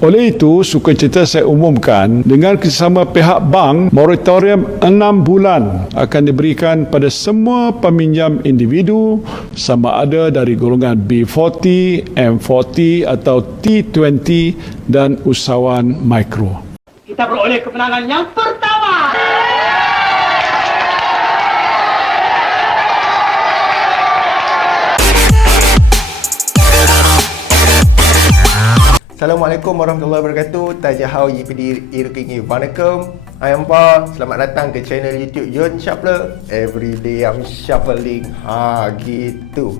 Oleh itu, sukacita saya umumkan dengan kerjasama pihak bank, moratorium 6 bulan akan diberikan pada semua peminjam individu sama ada dari golongan B40, M40 atau T20 dan usahawan mikro. Kita beroleh kemenangan yang pertama. Assalamualaikum warahmatullahi wabarakatuh. Tajahau YPD Irukingi Vanakum. Ayampa, selamat datang ke channel YouTube Yon Shuffler. Everyday I'm shuffling. Gitu.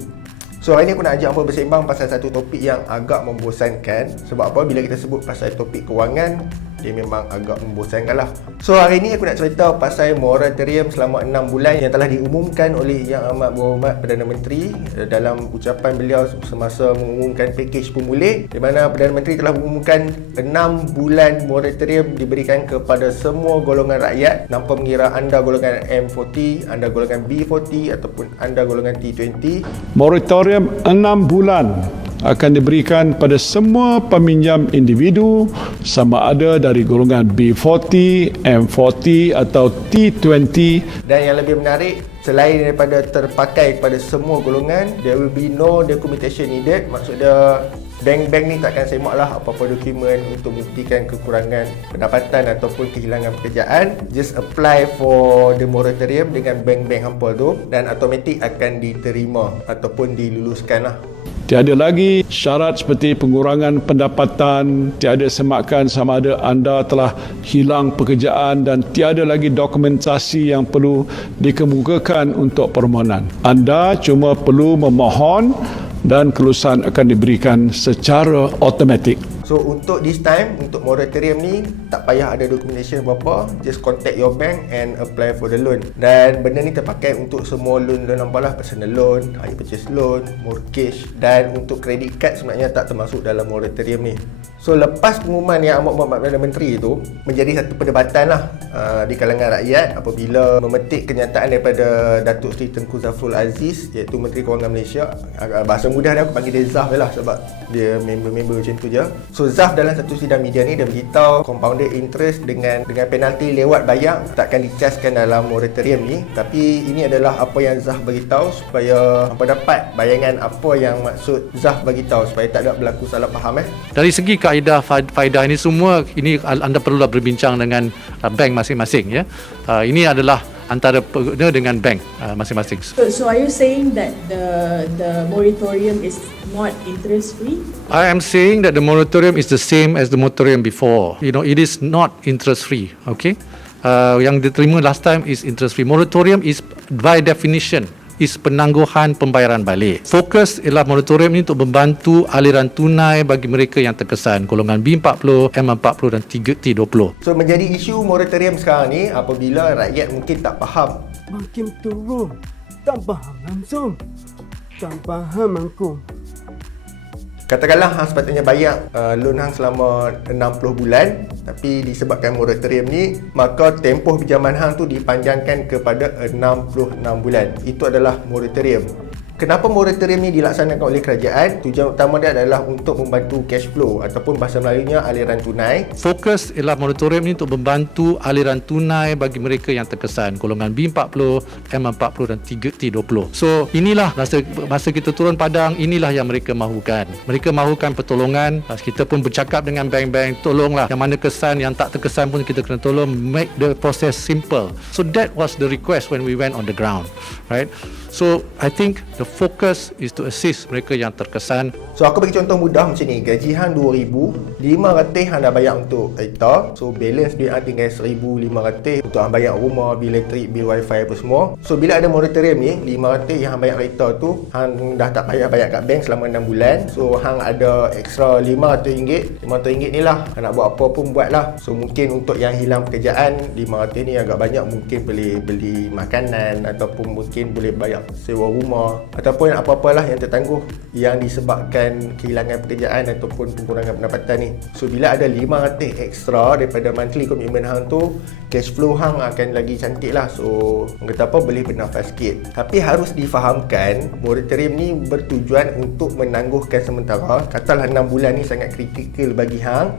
So hari ni aku nak ajak apa bersembang pasal satu topik yang agak membosankan. Sebab apa? Bila kita sebut pasal topik kewangan, dia memang agak membosankan lah. So hari ni aku nak cerita pasal moratorium selama 6 bulan yang telah diumumkan oleh Yang Amat Berhormat Perdana Menteri dalam ucapan beliau semasa mengumumkan pakej pemulih, di mana Perdana Menteri telah mengumumkan 6 bulan moratorium diberikan kepada semua golongan rakyat, tanpa mengira anda golongan M40, anda golongan B40 ataupun anda golongan T20. Moratorium 6 bulan akan diberikan pada semua peminjam individu sama ada dari golongan B40, M40 atau T20. Dan yang lebih menarik, selain daripada terpakai kepada semua golongan, there will be no documentation needed. Maksudnya bank-bank ni takkan semaklah apa-apa dokumen untuk membuktikan kekurangan pendapatan ataupun kehilangan pekerjaan. Just apply for the moratorium dengan bank-bank hampa tu dan automatik akan diterima ataupun diluluskan lah. Tiada lagi syarat seperti pengurangan pendapatan, tiada semakan sama ada anda telah hilang pekerjaan dan tiada lagi dokumentasi yang perlu dikemukakan untuk permohonan. Anda cuma perlu memohon dan kelulusan akan diberikan secara automatik. So untuk this time, untuk moratorium ni tak payah ada documentation apa-apa, just contact your bank and apply for the loan. Dan benda ni terpakai untuk semua loan nampaklah, personal loan, hire purchase loan, mortgage, dan untuk credit card sebenarnya tak termasuk dalam moratorium ni. So lepas pengumuman Yang Amat Berhormat Perdana Menteri itu, menjadi satu perdebatan lah di kalangan rakyat apabila memetik kenyataan daripada Datuk Seri Tengku Zafrul Aziz, iaitu Menteri Kewangan Malaysia. Bahasa mudah dia aku panggil dia Zaf je lah sebab dia member-member macam tu je. So Zaf dalam satu sidang media ni dia beritahu compounded interest dengan penalti lewat bayar takkan dicaskan dalam moratorium ni. Tapi ini adalah apa yang Zaf beritahu supaya hampa dapat bayangan apa yang maksud Zaf beritahu supaya tak ada berlaku salah faham. Dari segi kaedah faedah ini semua, ini anda perlulah berbincang dengan bank masing-masing ya. Ini adalah antara pengguna dengan bank masing-masing. So are you saying that the moratorium is not interest free? I am saying that the moratorium is the same as the moratorium before. You know, it is not interest free. Okay, yang diterima last time is interest free. Moratorium is by definition is penangguhan pembayaran balik. Fokus ialah moratorium ini untuk membantu aliran tunai bagi mereka yang terkesan golongan B40, M40 dan T20. So menjadi isu moratorium sekarang ni apabila rakyat mungkin tak faham. Makin turun, tak faham langsung. Tak faham aku. Katakanlah hang sepatutnya bayar loan hang selama 60 bulan, tapi disebabkan moratorium ni, maka tempoh pinjaman hang tu dipanjangkan kepada 66 bulan. Itu adalah moratorium. Kenapa moratorium ni dilaksanakan oleh kerajaan? Tujuan utama dia adalah untuk membantu cash flow ataupun bahasa Melayunya aliran tunai. Fokus ialah moratorium ini untuk membantu aliran tunai bagi mereka yang terkesan golongan B40, M40 dan T20. So inilah masa kita turun padang, inilah yang mereka mahukan. Mereka mahukan pertolongan. Kita pun bercakap dengan bank-bank, tolonglah yang mana kesan, yang tak terkesan pun kita kena tolong, make the process simple. So that was the request when we went on the ground, right? So I think the focus is to assist mereka yang terkesan. So aku bagi contoh mudah macam ni, gaji hang 2,000, 500 hang dah bayar untuk kereta. So balance duit hang tinggal 1,500 untuk hang bayar rumah, bil elektrik, bil wifi apa semua. So bila ada moratorium ni, 500 yang hang bayar kereta tu hang dah tak payah bayar kat bank selama 6 bulan. So hang ada extra RM500. RM500 ni lah hang nak buat apa pun buat lah. So mungkin untuk yang hilang pekerjaan, 500 ni agak banyak, mungkin boleh beli makanan ataupun mungkin boleh bayar sewa rumah ataupun apa-apalah yang tertangguh yang disebabkan kehilangan pekerjaan ataupun pengurangan pendapatan ni. So bila ada 500 ekstra daripada monthly commitment hang tu, cash flow hang akan lagi cantik lah. So orang kata apa, boleh bernafas sikit. Tapi harus difahamkan moratorium ni bertujuan untuk menangguhkan sementara. Katalah 6 bulan ni sangat kritikal bagi hang.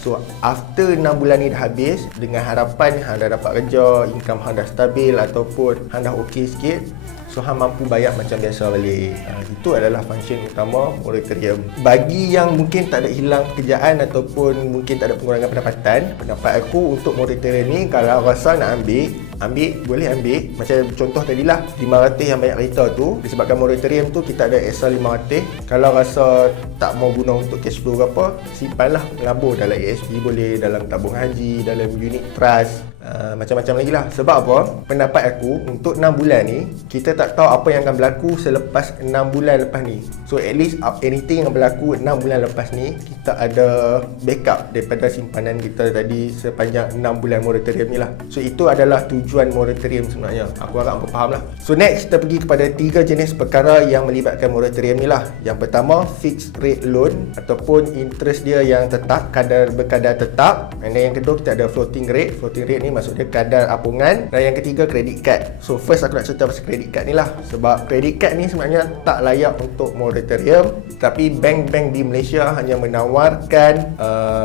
So after 6 bulan ni dah habis, dengan harapan hang dah dapat kerja, income hang dah stabil ataupun hang dah okey sikit, so hang mampu bayar macam biasa balik. Itu adalah function utama moratorium. Bagi yang mungkin tak ada hilang pekerjaan ataupun mungkin tak ada pengurangan pendapatan, pendapat aku untuk moratorium ni, kalau rasa nak ambil, boleh ambil. Macam contoh tadilah 500 yang banyak kereta tu, disebabkan moratorium tu kita ada extra 500. Kalau rasa tak mau guna untuk cash flow ke apa, simpanlah, melabur dalam ASP boleh, dalam tabung haji, dalam unit trust, macam-macam lagi lah. Sebab apa? Pendapat aku, untuk 6 bulan ni kita tak tahu apa yang akan berlaku selepas 6 bulan lepas ni. So at least anything yang berlaku 6 bulan lepas ni, kita ada backup daripada simpanan kita tadi sepanjang 6 bulan moratorium ni lah. So itu adalah tujuan moratorium sebenarnya. Aku harap hampa faham lah. So next kita pergi kepada 3 jenis perkara yang melibatkan moratorium ni lah. Yang pertama, fixed rate loan ataupun interest dia yang tetap, berkadar tetap. And then yang kedua kita ada floating rate. Floating rate ni maksud dia kadar apungan. Dan yang ketiga, credit card. So first aku nak cerita pasal credit card ni lah. Sebab credit card ni sebenarnya tak layak untuk moratorium, tapi bank-bank di Malaysia hanya menawarkan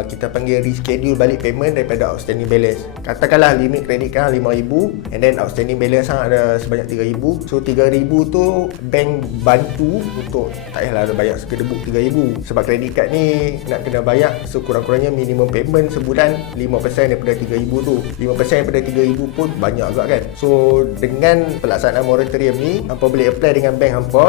kita panggil reschedule balik payment daripada outstanding balance. Katakanlah limit credit card RM5,000 and then outstanding balance ada sebanyak RM3,000. So RM3,000 tu bank bantu untuk tak payahlah ada bayar sekedebuk RM3,000. Sebab credit card ni nak kena bayar sekurang-kurangnya minimum payment sebulan 5% daripada RM3,000 tu. 5% daripada RM3,000 pun banyak agak kan. So dengan pelaksanaan moratorium ni, hampa boleh apply dengan bank hampa.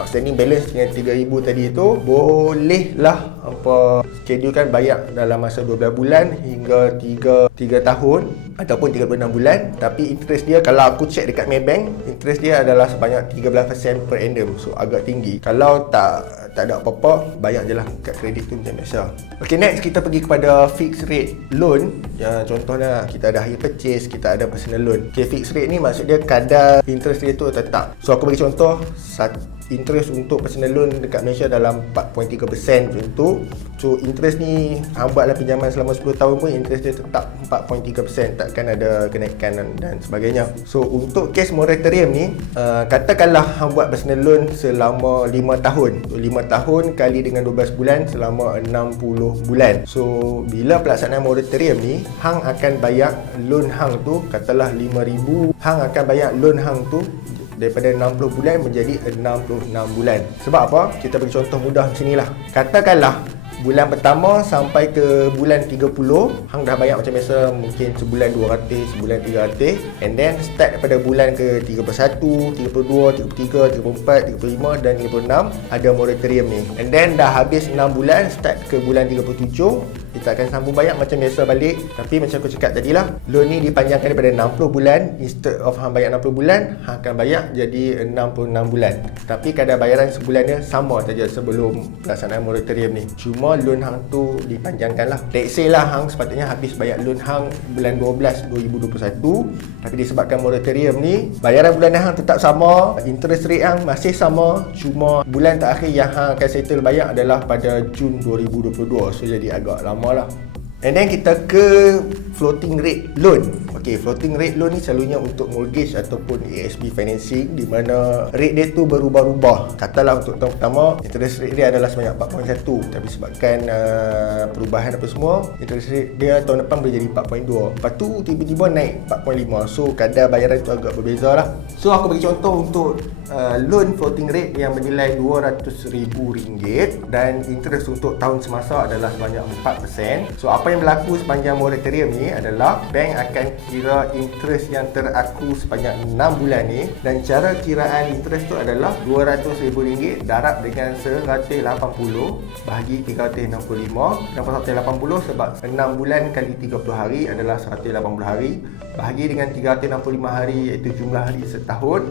Outstanding balance dengan RM3,000 tadi tu, bolehlah hampa schedulekan bayar dalam masa 12 bulan hingga 3 tahun ataupun 36 bulan. Tapi interest dia, kalau aku check dekat Maybank, interest dia adalah sebanyak 13% per annum. So agak tinggi. Kalau tak ada apa-apa, bayar je lah kat kredit tu macam biasa. Okay, next kita pergi kepada fixed rate loan. Contohnya kita ada hire purchase, kita ada personal loan. Okay, fixed rate ni maksud dia kadar interest dia tu tetap. So aku bagi contoh, interest untuk personal loan dekat Malaysia dalam 4.3% macam tu. So interest ni hang buatlah pinjaman selama 10 tahun pun interest dia tetap 4.3%, takkan ada kenaikan dan sebagainya. So untuk kes moratorium ni, katakanlah hang buat personal loan selama 5 tahun. So 5 tahun kali dengan 12 bulan selama 60 bulan. So bila pelaksanaan moratorium ni, hang akan bayar loan hang tu, katalah RM5,000, hang akan bayar loan hang tu daripada 60 bulan menjadi 66 bulan. Sebab apa? Kita bagi contoh mudah macam ni lah. Katakanlah bulan pertama sampai ke bulan 30, hang dah bayar macam biasa, mungkin sebulan 200, sebulan 300. And then start daripada bulan ke 31, 32, 33, 34, 35 dan 36 ada moratorium ni. And then dah habis 6 bulan, start ke bulan 37, kita akan sambung bayar macam biasa balik. Tapi macam aku cakap tadi lah, loan ni dipanjangkan daripada 60 bulan. Instead of hang bayar 60 bulan, hang akan bayar jadi 66 bulan. Tapi kadar bayaran sebulan dia sama saja sebelum pelaksanaan moratorium ni. Cuma loan hang tu dipanjangkan lah. Let's say lah hang sepatutnya habis bayar loan hang bulan 12 2021, tapi disebabkan moratorium ni, bayaran bulanan hang tetap sama, interest rate hang masih sama, cuma bulan terakhir yang hang akan settle bayar adalah pada Jun 2022. So jadi agak lama lah. And then kita ke floating rate loan. Okay, floating rate loan ni selalunya untuk mortgage ataupun ASB financing, di mana rate dia tu berubah-ubah. Katalah untuk tahun pertama, interest rate dia adalah sebanyak 4.1, tapi sebabkan perubahan apa semua, interest rate dia tahun depan boleh jadi 4.2. Lepas tu tiba-tiba naik 4.5. So kadar bayaran tu agak berbeza lah. So aku bagi contoh untuk loan floating rate yang bernilai RM200,000 dan interest untuk tahun semasa adalah sebanyak 4%. So apa yang berlaku sepanjang moratorium ni adalah bank akan kira interest yang teraku sepanjang 6 bulan ni, dan cara kiraan interest tu adalah RM200,000 darab dengan 180 bahagi 365. Kenapa 180? Sebab 6 bulan kali 30 hari adalah 180 hari bahagi dengan 365 hari, iaitu jumlah hari setahun,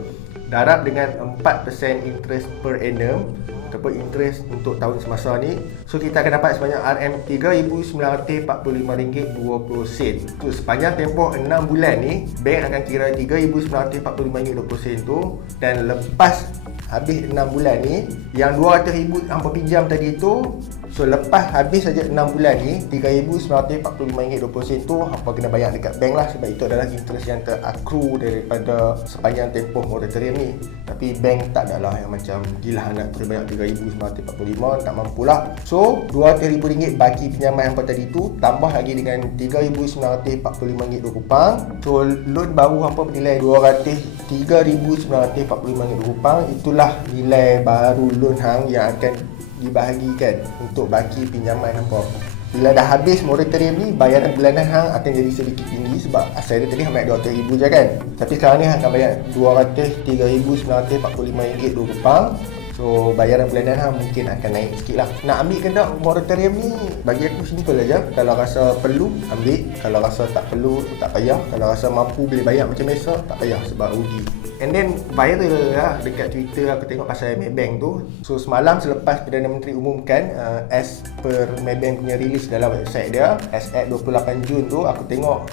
darab dengan 4% interest per annum ataupun interest untuk tahun semasa ni. So kita akan dapat sebanyak RM3,945.20 So sepanjang tempoh 6 bulan ni, bank akan kira RM3,945.20 tu, dan lepas habis 6 bulan ni, yang RM200,000 hampa pinjam tadi tu, so lepas habis saja 6 bulan ni, RM3,945.20 tu hampa kena bayar dekat bank lah, sebab itu adalah interest yang teraccrue daripada sepanjang tempoh moratorium ni. Tapi bank tak adalah yang macam gila nak terus bayar RM3,945, tak mampulah. So RM200,000 baki pinjaman hampa tadi tu, tambah lagi dengan RM3,945.20. So loan baru hampa bernilai RM3,945.20. Itulah nilai baru loan hang yang akan dibahagikan untuk baki pinjaman hampa. Bila dah habis moratorium ni, bayaran bulanan hang akan jadi sedikit tinggi sebab asal dia tadi hang bayar RM200,000 je kan. Tapi sekarang ni hang akan bayar RM203,945.20. So bayaran bulanan hang mungkin akan naik sikit lah. Nak ambil ke tak moratorium ni, bagi aku simple aja. Kalau rasa perlu, ambil. Kalau rasa tak perlu, tak payah. Kalau rasa mampu boleh bayar macam biasa, tak payah sebab rugi. And then viral lah dekat Twitter aku tengok pasal Maybank tu. So semalam selepas Perdana Menteri umumkan, as per Maybank punya release dalam website dia, as at 28 Jun tu, aku tengok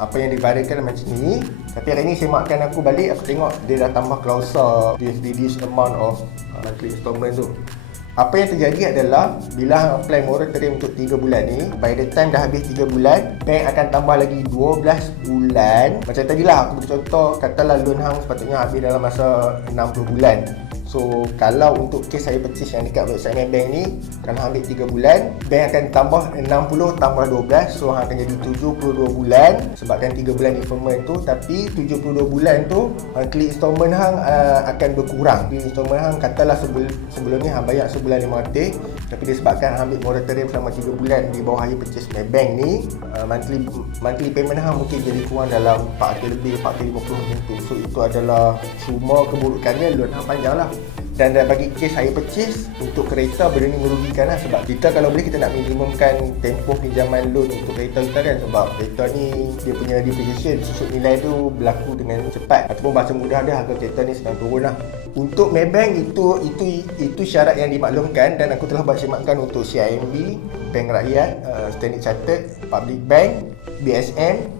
apa yang diviralkan macam ni. Tapi hari ni semakkan aku balik, aku tengok dia dah tambah klausa with reduced amount of monthly installment tu. Apa yang terjadi adalah bila hang apply moratorium untuk 3 bulan ni, by the time dah habis 3 bulan, bank akan tambah lagi 12 bulan. Macam tadilah aku beri contoh, katalah loan hang sepatutnya habis dalam masa 60 bulan. So kalau untuk kes hire purchase yang dekat website Maybank ni, kalau hang ambil 3 bulan, bank akan tambah 60 tambah 12, so hang akan jadi 72 bulan sebabkan 3 bulan deferment tu. Tapi 72 bulan tu monthly installment hang akan berkurang. Monthly installment hang katalah sebelum ni hang bayar sebulan RM500, tapi disebabkan hang ambil moratorium selama 3 bulan di bawah hire purchase Maybank ni, monthly payment hang mungkin jadi kurang dalam RM400 lebih, RM450 macam tu. So itu adalah semua keburukannya loan hang panjang lah. Dan bagi kes hire purchase untuk kereta, benda ni merugikan lah, sebab kita kalau boleh kita nak minimumkan tempoh pinjaman loan untuk kereta kita kan, sebab kereta ni dia punya depreciation, susut nilai tu berlaku dengan cepat, ataupun bahasa mudah dia harga kereta ni sedang turun lah. Untuk Maybank itu syarat yang dimaklumkan, dan aku telah buat semakkan untuk CIMB, Bank Rakyat, Standard Chartered, Public Bank, BSM.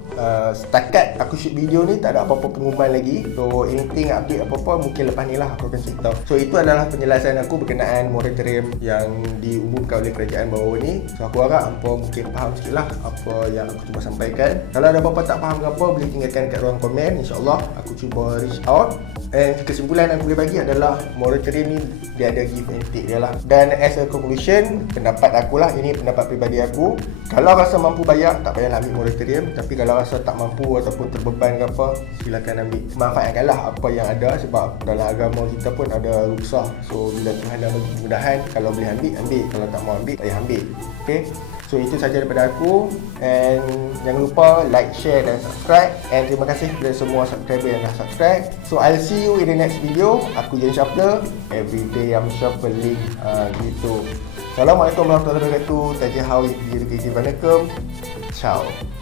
Setakat aku shoot video ni tak ada apa-apa pengumuman lagi. So anything update apa-apa mungkin lepas ni lah aku akan cerita. So itu adalah penjelasan aku berkenaan moratorium yang diumumkan oleh kerajaan baru ni. So aku harap hampa mungkin faham sikit lah apa yang aku cuba sampaikan. Kalau ada apa-apa tak faham ke apa, boleh tinggalkan kat ruang komen. InsyaAllah aku cuba reach out. And kesimpulan yang aku boleh bagi adalah moratorium ni dia ada give and take dia lah. Dan as a conclusion, pendapat aku lah, ini pendapat peribadi aku, kalau rasa mampu bayar, tak payahlah ambil moratorium. Tapi kalau rasa tak mampu ataupun terbeban ke apa, silakan ambil. Manfaatkanlah apa yang ada, sebab dalam agama kita pun ada rukhsah. So bila Tuhan dah bagi kemudahan, kalau boleh ambil, ambil. Kalau tak mau ambil, tak payah ambil. Okay, so itu saja daripada aku. And jangan lupa like, share dan subscribe. And terima kasih kepada semua subscriber yang dah subscribe. So I'll see you in the next video. Aku Jen Shafler. Everyday I'm shuffling gitu. Assalamualaikum warahmatullahi wabarakatuh. Tajahau, Ciao.